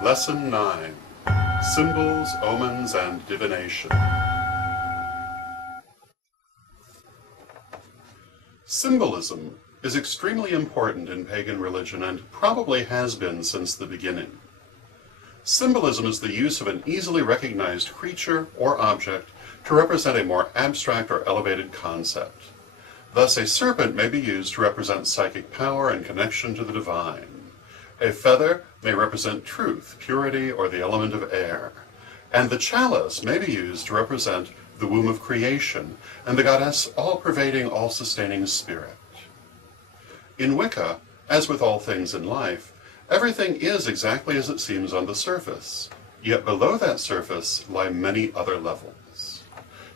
Lesson 9. Symbols, Omens, and Divination. Symbolism is extremely important in pagan religion and probably has been since the beginning. Symbolism is the use of an easily recognized creature or object to represent a more abstract or elevated concept. Thus, a serpent may be used to represent psychic power and connection to the divine. A feather may represent truth, purity, or the element of air. And the chalice may be used to represent the womb of creation and the goddess all-pervading, all-sustaining spirit. In Wicca, as with all things in life, everything is exactly as it seems on the surface, yet below that surface lie many other levels.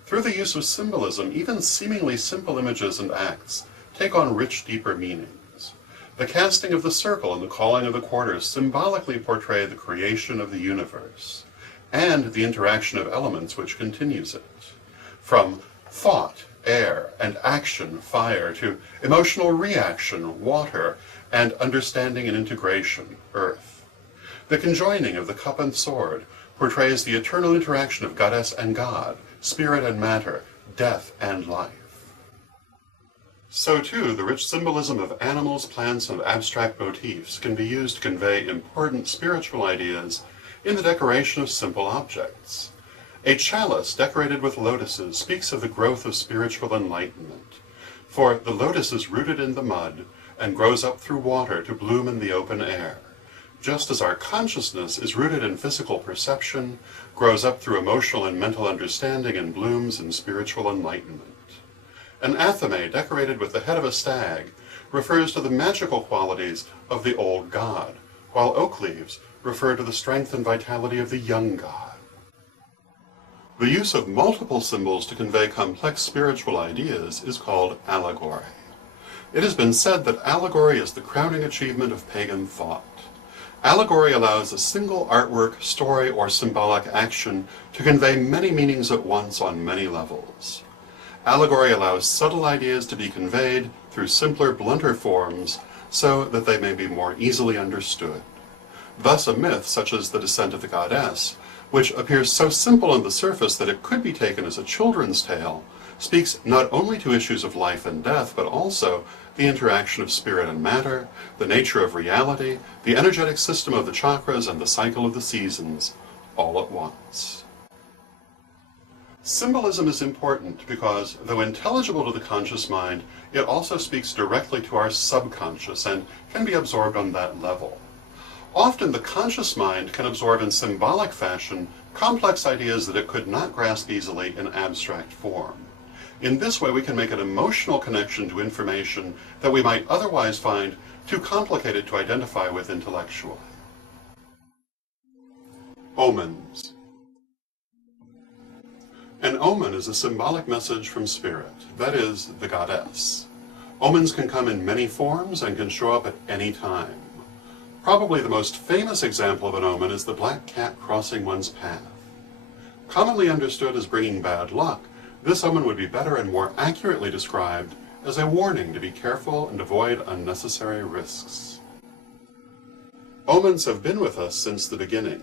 Through the use of symbolism, even seemingly simple images and acts take on rich, deeper meanings. The casting of the circle and the calling of the quarters symbolically portray the creation of the universe, and the interaction of elements which continues it. From thought, air, and action, fire, to emotional reaction, water, and understanding and integration, earth. The conjoining of the cup and sword portrays the eternal interaction of goddess and god, spirit and matter, death and life. So too, the rich symbolism of animals, plants, and abstract motifs can be used to convey important spiritual ideas in the decoration of simple objects. A chalice decorated with lotuses speaks of the growth of spiritual enlightenment, for the lotus is rooted in the mud and grows up through water to bloom in the open air, just as our consciousness is rooted in physical perception, grows up through emotional and mental understanding, and blooms in spiritual enlightenment. An athame decorated with the head of a stag refers to the magical qualities of the old god, while oak leaves refer to the strength and vitality of the young god. The use of multiple symbols to convey complex spiritual ideas is called allegory. It has been said that allegory is the crowning achievement of pagan thought. Allegory allows a single artwork, story, or symbolic action to convey many meanings at once on many levels. Allegory allows subtle ideas to be conveyed through simpler, blunter forms so that they may be more easily understood. Thus, a myth such as the descent of the goddess, which appears so simple on the surface that it could be taken as a children's tale, speaks not only to issues of life and death, but also the interaction of spirit and matter, the nature of reality, the energetic system of the chakras, and the cycle of the seasons, all at once. Symbolism is important because, though intelligible to the conscious mind, it also speaks directly to our subconscious and can be absorbed on that level. Often the conscious mind can absorb in symbolic fashion complex ideas that it could not grasp easily in abstract form. In this way we can make an emotional connection to information that we might otherwise find too complicated to identify with intellectually. Omens. An omen is a symbolic message from spirit, that is, the goddess. Omens can come in many forms and can show up at any time. Probably the most famous example of an omen is the black cat crossing one's path. Commonly understood as bringing bad luck, this omen would be better and more accurately described as a warning to be careful and avoid unnecessary risks. Omens have been with us since the beginning.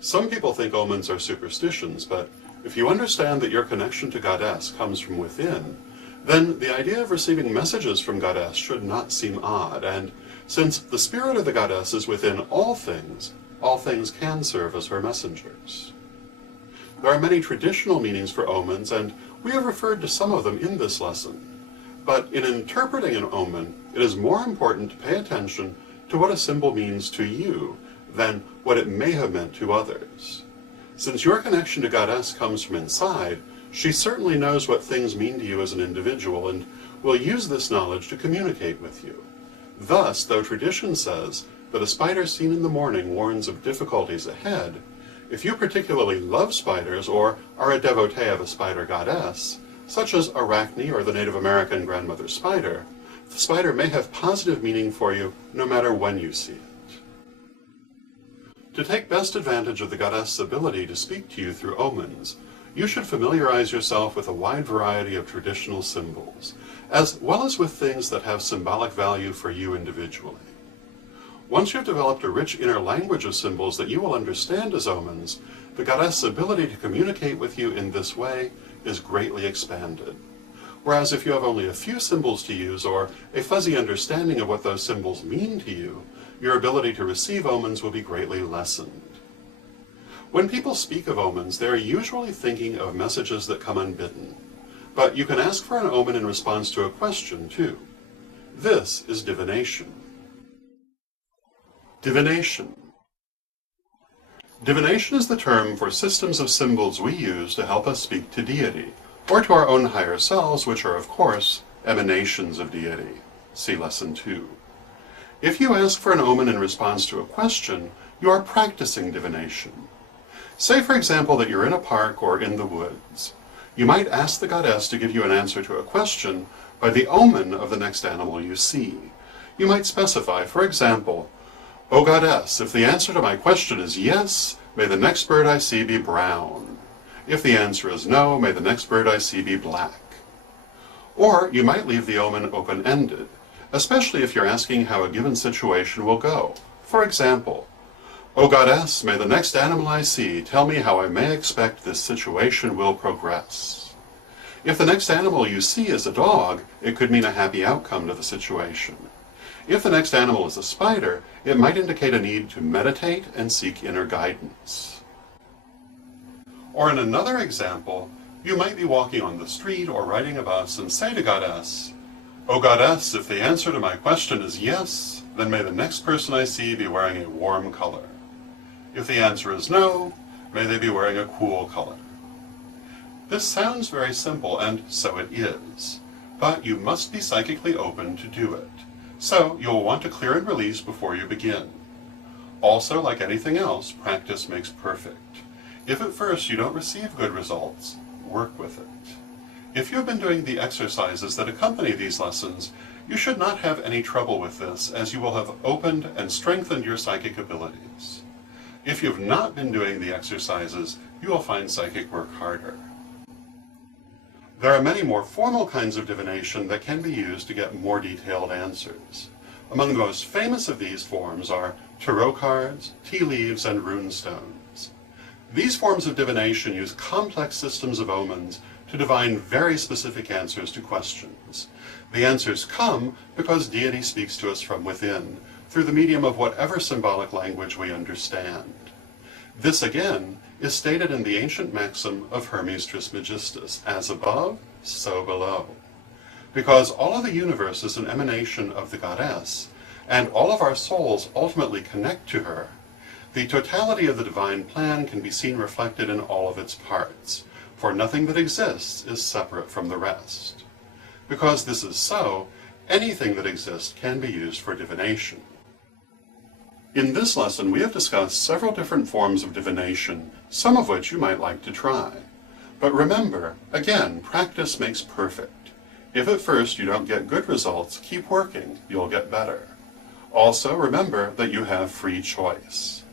Some people think omens are superstitions, but if you understand that your connection to Goddess comes from within, then the idea of receiving messages from Goddess should not seem odd, and since the spirit of the Goddess is within all things can serve as her messengers. There are many traditional meanings for omens, and we have referred to some of them in this lesson. But in interpreting an omen, it is more important to pay attention to what a symbol means to you than what it may have meant to others. Since your connection to Goddess comes from inside, she certainly knows what things mean to you as an individual and will use this knowledge to communicate with you. Thus, though tradition says that a spider seen in the morning warns of difficulties ahead, if you particularly love spiders or are a devotee of a spider goddess, such as Arachne or the Native American grandmother spider, the spider may have positive meaning for you no matter when you see it. To take best advantage of the goddess' ability to speak to you through omens, you should familiarize yourself with a wide variety of traditional symbols, as well as with things that have symbolic value for you individually. Once you've developed a rich inner language of symbols that you will understand as omens, the goddess' ability to communicate with you in this way is greatly expanded. Whereas if you have only a few symbols to use, or a fuzzy understanding of what those symbols mean to you, your ability to receive omens will be greatly lessened. When people speak of omens, they are usually thinking of messages that come unbidden. But you can ask for an omen in response to a question, too. This is divination. Divination. Divination is the term for systems of symbols we use to help us speak to deity, or to our own higher selves, which are, of course, emanations of deity. See Lesson 2. If you ask for an omen in response to a question, you are practicing divination. Say, for example, that you're in a park or in the woods. You might ask the goddess to give you an answer to a question by the omen of the next animal you see. You might specify, for example, "O goddess, if the answer to my question is yes, may the next bird I see be brown. If the answer is no, may the next bird I see be black." Or you might leave the omen open-ended, especially if you're asking how a given situation will go. For example, "O goddess, may the next animal I see tell me how I may expect this situation will progress." If the next animal you see is a dog, it could mean a happy outcome to the situation. If the next animal is a spider, it might indicate a need to meditate and seek inner guidance. Or in another example, you might be walking on the street or riding a bus and say to goddess, "O goddess, if the answer to my question is yes, then may the next person I see be wearing a warm color. If the answer is no, may they be wearing a cool color." This sounds very simple, and so it is, but you must be psychically open to do it. So you'll want to clear and release before you begin. Also, like anything else, practice makes perfect. If at first you don't receive good results, work with it. If you have been doing the exercises that accompany these lessons, you should not have any trouble with this, as you will have opened and strengthened your psychic abilities. If you have not been doing the exercises, you will find psychic work harder. There are many more formal kinds of divination that can be used to get more detailed answers. Among the most famous of these forms are tarot cards, tea leaves, and rune stones. These forms of divination use complex systems of omens to divine very specific answers to questions. The answers come because deity speaks to us from within, through the medium of whatever symbolic language we understand. This, again, is stated in the ancient maxim of Hermes Trismegistus, as above, so below. Because all of the universe is an emanation of the goddess, and all of our souls ultimately connect to her, the totality of the divine plan can be seen reflected in all of its parts, for nothing that exists is separate from the rest. Because this is so, anything that exists can be used for divination. In this lesson, we have discussed several different forms of divination, some of which you might like to try. But remember, again, practice makes perfect. If at first you don't get good results, keep working, you'll get better. Also, remember that you have free choice.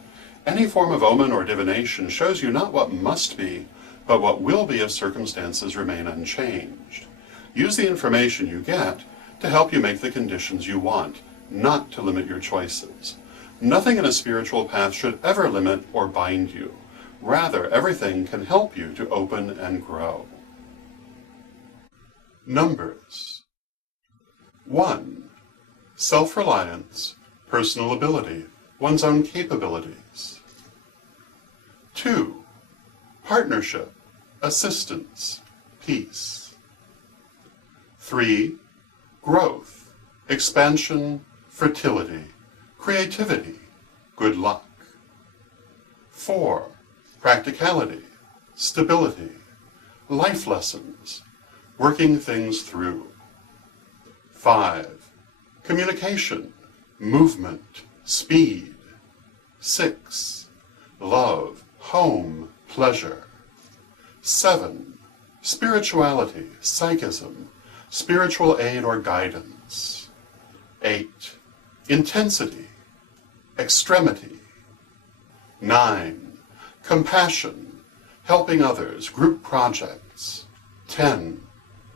Any form of omen or divination shows you not what must be, but what will be if circumstances remain unchanged. Use the information you get to help you make the conditions you want, not to limit your choices. Nothing in a spiritual path should ever limit or bind you. Rather, everything can help you to open and grow. Numbers. 1. Self-reliance, personal ability, one's own capabilities. 2. Partnership, assistance, peace. 3. Growth, expansion, fertility, creativity, good luck. 4. Practicality, stability, life lessons, working things through. 5. Communication, movement, speed. 6. Love, home, pleasure. 7. Spirituality, psychism, spiritual aid or guidance. 8. Intensity, extremity. 9. Compassion, helping others, group projects. 10.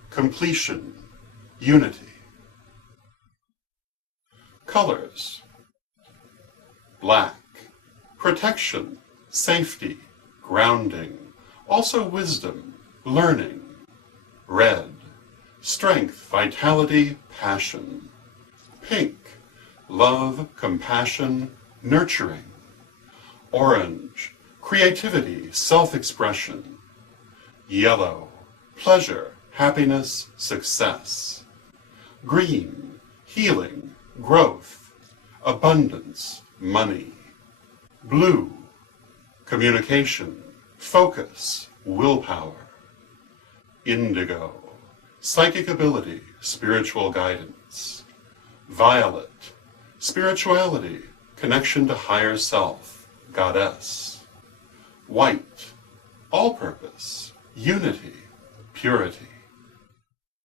Completion, unity. Colors. Black, protection, safety, grounding, also wisdom, learning. Red, strength, vitality, passion. Pink, love, compassion, nurturing. Orange, creativity, self-expression. Yellow, pleasure, happiness, success. Green, healing, growth, abundance, money. Blue, communication, focus, willpower. Indigo, psychic ability, spiritual guidance. Violet, spirituality, connection to higher self, goddess. White, all-purpose, unity, purity.